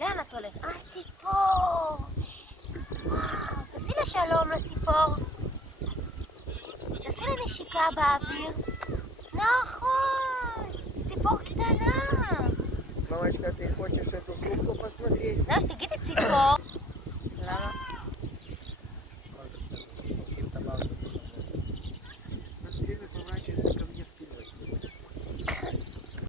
לאן את הולכת? ציפור! וואו, תעשי לה שלום לציפור. תעשי לה נשיקה באוויר. נכון! ציפור קטנה. Мамочка, ты хочешь эту сумку посмотреть? знаешь, תגידי ציפור.